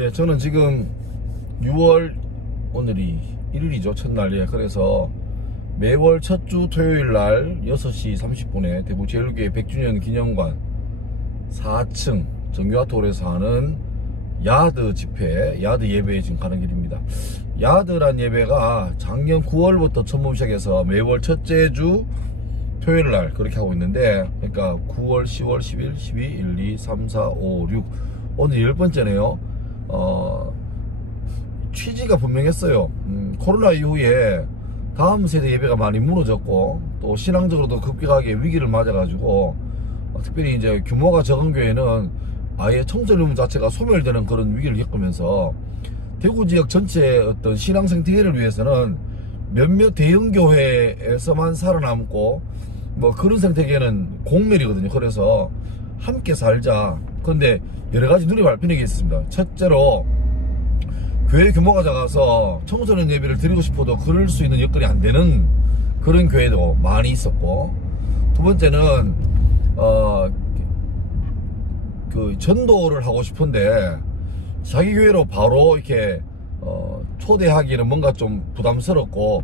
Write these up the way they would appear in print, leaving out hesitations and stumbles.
네, 저는 지금 6월 오늘이 1일이죠. 첫날. 예. 그래서 매월 첫 주 토요일 날 6시 30분에 대구 제일교회 100주년 기념관 4층 정규아트홀에서 하는 야드 집회, 야드 예배에 지금 가는 길입니다. 야드란 예배가 작년 9월부터 처음 시작해서 매월 첫째 주 토요일 날 그렇게 하고 있는데, 그러니까 9월, 10월, 11, 12, 1, 2, 3, 4, 5, 6 오늘 10번째네요. 취지가 분명했어요. 코로나 이후에 다음 세대 예배가 많이 무너졌고, 또 신앙적으로도 급격하게 위기를 맞아가지고, 특별히 이제 규모가 적은 교회는 아예 청소년 자체가 소멸되는 그런 위기를 겪으면서, 대구 지역 전체의 어떤 신앙 생태계를 위해서는 몇몇 대형 교회에서만 살아남고, 뭐 그런 생태계는 공멸이거든요. 그래서 함께 살자. 그런데 여러 가지 눈에 밟히는 게 있습니다. 첫째로, 교회 규모가 작아서 청소년 예배를 드리고 싶어도 그럴 수 있는 여건이 안 되는 그런 교회도 많이 있었고, 두 번째는 그 전도를 하고 싶은데 자기 교회로 바로 이렇게 초대하기는 뭔가 좀 부담스럽고,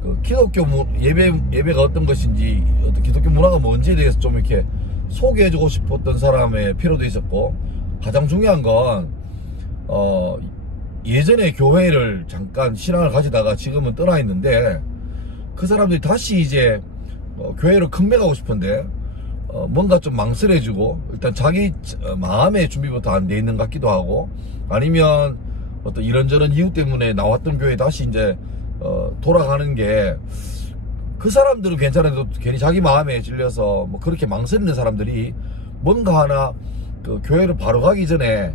그 기독교 예배가 어떤 것인지, 어떤 기독교 문화가 뭔지에 대해서 좀 이렇게 소개해주고 싶었던 사람의 필요도 있었고, 가장 중요한 건 예전에 교회를 잠깐 신앙을 가지다가 지금은 떠나 있는데, 그 사람들이 다시 이제 교회로 컴백하고 싶은데 뭔가 좀 망설여지고, 일단 자기 마음의 준비부터 안 돼 있는 것 같기도 하고, 아니면 어떤 이런저런 이유 때문에 나왔던 교회에 다시 이제 돌아가는 게, 그 사람들은 괜찮아도 괜히 자기 마음에 질려서 뭐 그렇게 망설이는 사람들이 뭔가 하나 그 교회를 바로 가기 전에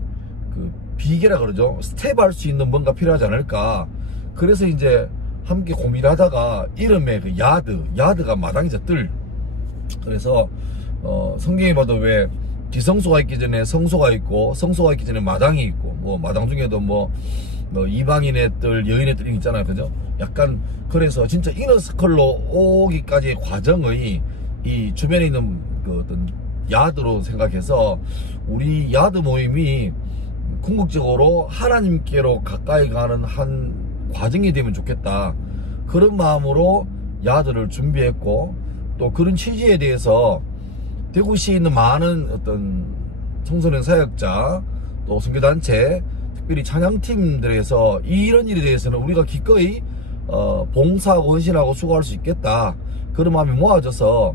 그 비계라 그러죠. 스텝 할 수 있는 뭔가 필요하지 않을까. 그래서 이제 함께 고민하다가 이름에 그 야드가 마당이죠. 뜰. 그래서 성경에 봐도 왜 기성소가 있기 전에 성소가 있고, 성소가 있기 전에 마당이 있고, 뭐 마당 중에도 뭐 이방인의 뜰, 여인의 뜰이 있잖아요. 그죠? 약간 그래서 진짜 이너스컬로 오기까지의 과정의 이 주변에 있는 그 어떤 야드로 생각해서, 우리 야드 모임이 궁극적으로 하나님께로 가까이 가는 한 과정이 되면 좋겠다. 그런 마음으로 야드를 준비했고, 또 그런 취지에 대해서 대구시에 있는 많은 어떤 청소년 사역자, 또 선교단체, 특별히 찬양팀들에서 이런 일에 대해서는 우리가 기꺼이 봉사하고 헌신하고 수고할 수 있겠다. 그런 마음이 모아져서,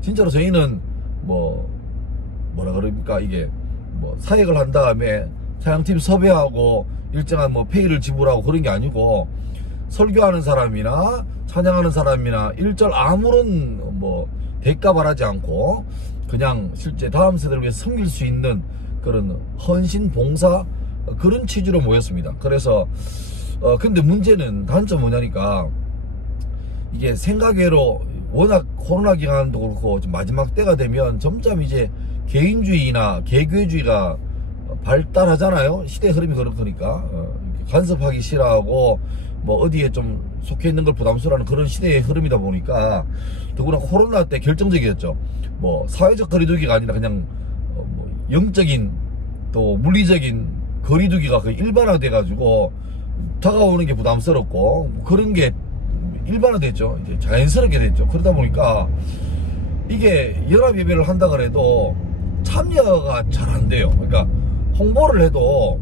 진짜로 저희는 뭐라 그럽니까, 이게 뭐 사역을 한 다음에 찬양팀 섭외하고 일정한 뭐 페이를 지불하고 그런 게 아니고, 설교하는 사람이나 찬양하는 사람이나 일절 아무런 뭐 대가 바라지 않고 그냥 실제 다음 세대를 위해 섬길 수 있는 그런 헌신 봉사, 그런 취지로 모였습니다. 그래서 근데 문제는, 단점 뭐냐니까, 이게 생각외로 워낙 코로나 기간도 그렇고 마지막 때가 되면 점점 이제 개인주의나 개교주의가 발달하잖아요. 시대 흐름이 그러니까 간섭하기 싫어하고 뭐 어디에 좀 속해 있는 걸 부담스러워하는 그런 시대의 흐름이다 보니까, 더구나 코로나 때 결정적이었죠. 뭐 사회적 거리두기가 아니라 그냥 뭐 영적인 또 물리적인 거리두기가 거의 일반화돼 가지고 다가오는 게 부담스럽고, 그런 게 일반화됐죠. 이제 자연스럽게 됐죠. 그러다 보니까 이게 연합 예배를 한다 그래도 참여가 잘 안 돼요. 그러니까 홍보를 해도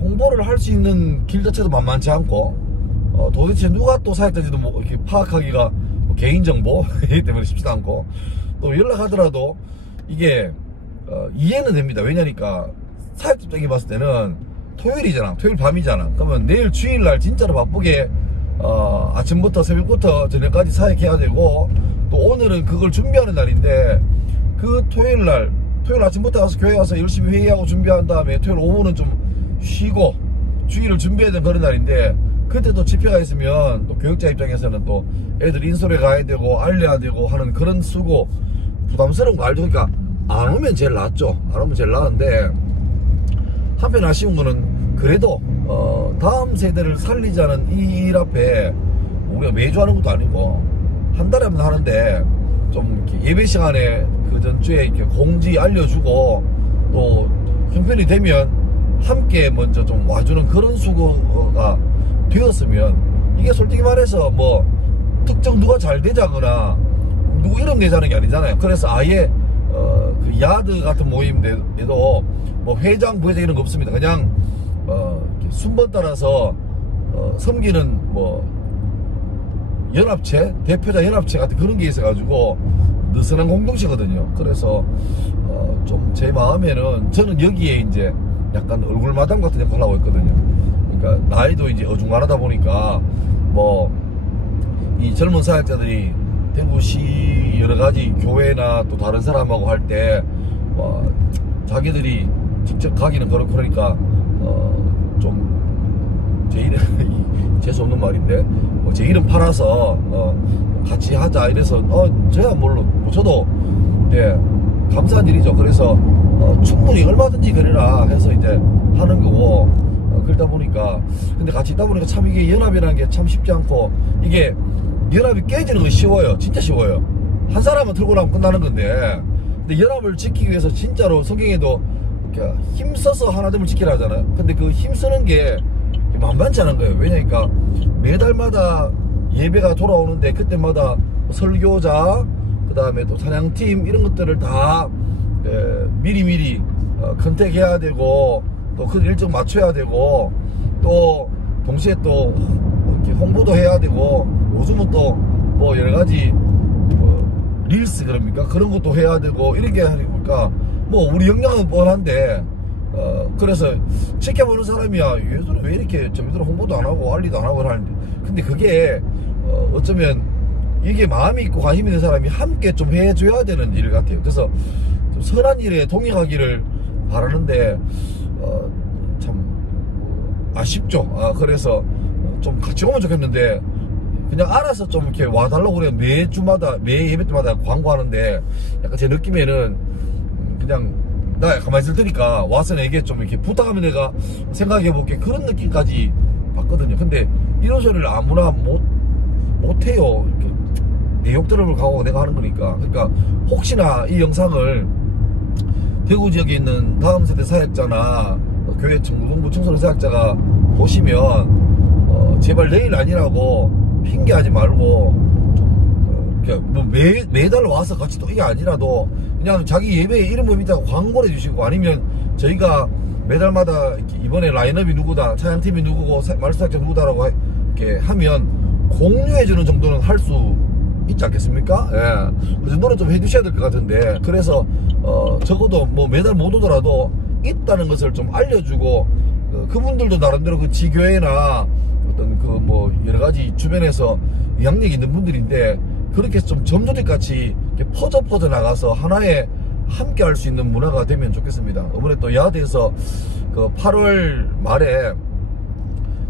홍보를 할 수 있는 길 자체도 만만치 않고, 도대체 누가 또 사역자인지도 뭐 이렇게 파악하기가 뭐 개인정보이기 때문에 쉽지도 않고, 또 연락하더라도 이게 이해는 됩니다. 왜냐니까 사역 입장에 봤을 때는 토요일이잖아. 토요일 밤이잖아. 그러면 내일 주일날 진짜로 바쁘게 아침부터 새벽부터 저녁까지 사역해야 되고, 또 오늘은 그걸 준비하는 날인데, 그 토요일 아침부터 가서 교회 가서 열심히 회의하고 준비한 다음에 토요일 오후는 좀 쉬고 주일을 준비해야 되는 그런 날인데, 그때 또 집회가 있으면 또 교육자 입장에서는 또 애들 인솔에 가야 되고 알려야 되고 하는 그런 수고, 부담스러운 거 알죠. 그러니까 안 오면 제일 낫죠. 안 오면 제일 나은데, 한편 아쉬운 거는 그래도 다음 세대를 살리자는 이 일 앞에 우리가 매주 하는 것도 아니고 한 달에 한번 하는데, 좀 이렇게 예배 시간에 그 전주에 이렇게 공지 알려주고, 또 형편이 되면 함께 먼저 좀 와주는 그런 수고가 되었으면, 이게 솔직히 말해서 뭐 특정 누가 잘 되자거나 누구 이름 내자는 게 아니잖아요. 그래서 아예 그 야드 같은 모임에도 뭐 회장, 부회장 이런 거 없습니다. 그냥 순번 따라서 섬기는 뭐 연합체, 대표자 연합체 같은 그런 게 있어가지고 느슨한 공동체거든요. 그래서 좀 제 마음에는 저는 여기에 이제 약간 얼굴 마담 같은 역할을 하고 있거든요. 그러니까 나이도 이제 어중간하다 보니까 뭐 이 젊은 사역자들이 대구시 여러가지 교회나 또 다른 사람하고 할 때 자기들이 직접 가기는 그렇고, 그러니까 좀 제 이름 재수없는 말인데 뭐 제 이름 팔아서 같이 하자 이래서 저야 물론 저도 예 감사한 일이죠. 그래서 충분히 얼마든지 그래라 해서 이제 하는 거고, 그러다 보니까 근데 같이 있다 보니까 참 이게 연합이라는 게 참 쉽지 않고, 이게 연합이 깨지는 건 쉬워요. 진짜 쉬워요. 한 사람은 틀고 나면 끝나는 건데, 근데 연합을 지키기 위해서 진짜로 성경에도 힘써서 하나됨을 지키라 하잖아요. 근데 그 힘쓰는 게 만만치 않은 거예요. 왜냐니까 매달마다 예배가 돌아오는데 그때마다 설교자, 그 다음에 또 찬양팀 이런 것들을 다 미리미리 컨택해야 되고, 또 그 일정 맞춰야 되고, 또 동시에 또 이렇게 홍보도 해야 되고, 요즘은 또 뭐 여러가지 릴스 그럽니까? 그런 것도 해야 되고, 이렇게 하니까 뭐 우리 역량은 뻔한데 그래서 지켜보는 사람이야, 얘들은 왜 이렇게 저희들은 홍보도 안 하고 알리도 안 하고 하는데, 근데 그게 어쩌면 이게 마음이 있고 관심 있는 사람이 함께 좀 해줘야 되는 일 같아요. 그래서 좀 선한 일에 동행하기를 바라는데 참 아쉽죠. 그래서 좀 같이 오면 좋겠는데 그냥 알아서 좀 이렇게 와달라고 그래. 매주마다 매 예배 때마다 광고하는데 약간 제 느낌에는 그냥 나 가만히 있을 테니까 와서 내게 좀 이렇게 부탁하면 내가 생각해볼게, 그런 느낌까지 받거든요. 근데 이런 소리를 아무나 못해요. 내 욕 들으러 가고 내가 하는 거니까. 그러니까 혹시나 이 영상을 대구 지역에 있는 다음 세대 사역자나 교회 노동부 청소년 사역자가 보시면 제발 내일 아니라고 핑계하지 말고 뭐 매달 와서 같이 또 이게 아니라도 그냥 자기 예배에 이름 보이다가 광고를 해주시고, 아니면 저희가 매달마다 이번에 라인업이 누구다, 찬양팀이 누구고 말씀사역자 누구다라고 이렇게 하면 공유해주는 정도는 할 수 있지 않겠습니까? 예. 그 정도는 좀 해주셔야 될 것 같은데, 그래서 적어도 뭐 매달 못 오더라도 있다는 것을 좀 알려주고, 그분들도 나름대로 그 지교회나 어떤 그 뭐 여러가지 주변에서 영향력 있는 분들인데, 그렇게 좀 점조직 같이 퍼져 나가서 하나에 함께 할 수 있는 문화가 되면 좋겠습니다. 이번에 또 야대에서 그 8월 말에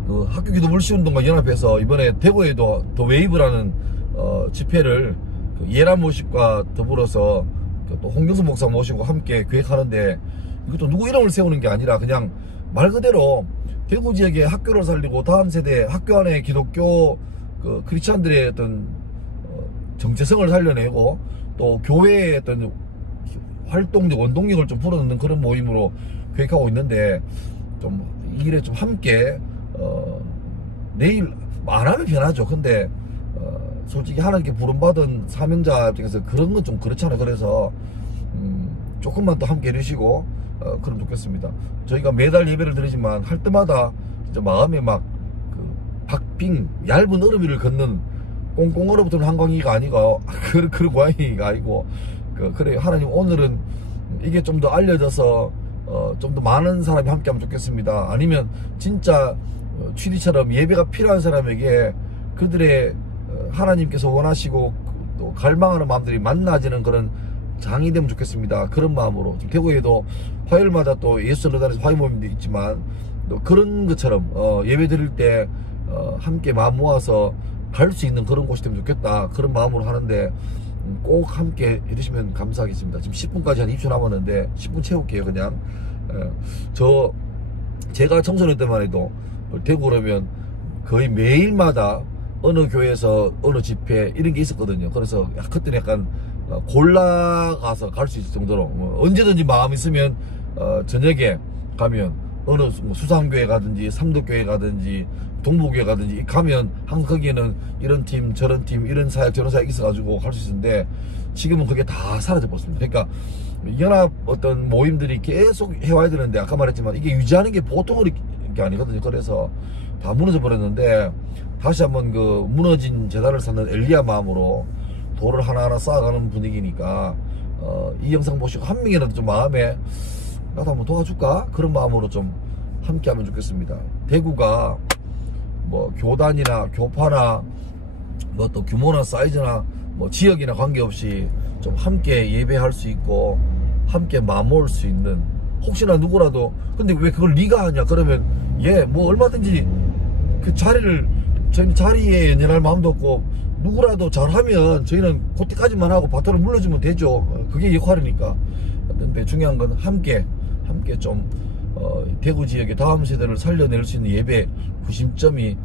그 학교 기도 물시운동과 연합해서 이번에 대구에도 더 웨이브라는 집회를 그 예람 모십과 더불어서 또 홍경수 목사 모시고 함께 계획하는데, 이것도 누구 이름을 세우는 게 아니라 그냥 말 그대로 대구 지역의 학교를 살리고 다음 세대 학교 안에 기독교 그 크리스찬들의 어떤 정체성을 살려내고 또 교회의 어떤 활동력, 원동력을 좀 불어넣는 그런 모임으로 계획하고 있는데, 좀 이 일에 좀 함께 내일 안 하면 변하죠. 근데 솔직히 하나님께 부름받은 사명자 입장에서 그런 건 좀 그렇잖아요. 그래서 조금만 더 함께 해주시고 그럼 좋겠습니다. 저희가 매달 예배를 드리지만 할 때마다 진짜 마음에 막 그 박빙 얇은 얼음 위를 걷는 꽁꽁 얼어붙은 한강이가 아니고 그런 고양이가 아니고, 그래 하나님 오늘은 이게 좀 더 알려져서 좀 더 많은 사람이 함께 하면 좋겠습니다. 아니면 진짜 취디처럼 예배가 필요한 사람에게 그들의 하나님께서 원하시고 또 갈망하는 마음들이 만나지는 그런 장이 되면 좋겠습니다. 그런 마음으로 지금 대구에도 화요일마다 또 예수전도단에서 화요 모임도 있지만, 또 그런 것처럼 예배 드릴 때 함께 마음 모아서 갈 수 있는 그런 곳이 되면 좋겠다, 그런 마음으로 하는데 꼭 함께 해주시면 감사하겠습니다. 지금 10분까지 한 20초 남았는데 10분 채울게요. 그냥 제가 청소년 때만 해도 대구 그러면 거의 매일마다 어느 교회에서 어느 집회 이런 게 있었거든요. 그래서 그때는 약간 골라가서 갈 수 있을 정도로 언제든지 마음 있으면 저녁에 가면 어느 뭐 수산교회 가든지 삼덕교회 가든지 동부교회 가든지 가면 항상 거기에는 이런 팀 저런 팀 이런 사역 저런 사역 있어가지고 할 수 있었는데 지금은 그게 다 사라져 버렸습니다. 그러니까 연합 어떤 모임들이 계속 해와야 되는데 아까 말했지만 이게 유지하는 게 보통 게 아니거든요. 그래서 다 무너져 버렸는데 다시 한번 그 무너진 재단을 쌓는 엘리야 마음으로 돌을 하나하나 쌓아가는 분위기니까 이 영상 보시고 한 명이라도 좀 마음에 나도 한번 도와줄까? 그런 마음으로 좀 함께 하면 좋겠습니다. 대구가 뭐 교단이나 교파나 뭐 또 규모나 사이즈나 뭐 지역이나 관계없이 좀 함께 예배할 수 있고 함께 마음 모을 수 있는, 혹시나 누구라도 근데 왜 그걸 네가 하냐 그러면 뭐 얼마든지 그 자리를, 저희는 자리에 연연할 마음도 없고 누구라도 잘하면 저희는 그때까지만 하고 바톤을 물려주면 되죠. 그게 역할이니까. 근데 중요한 건 함께 좀 대구 지역의 다음 세대를 살려낼 수 있는 예배 구심점이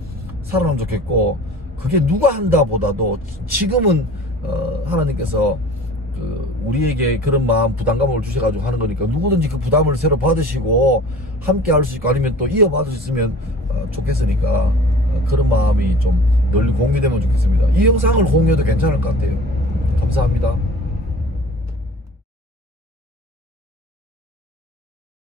살아나면 좋겠고, 그게 누가 한다 보다도 지금은 하나님께서 우리에게 그런 마음 부담감을 주셔가지고 하는 거니까 누구든지 그 부담을 새로 받으시고 함께 할 수 있고 아니면 또 이어받을 수 있으면 좋겠으니까 그런 마음이 좀 널리 공유되면 좋겠습니다. 이 영상을 공유해도 괜찮을 것 같아요. 감사합니다.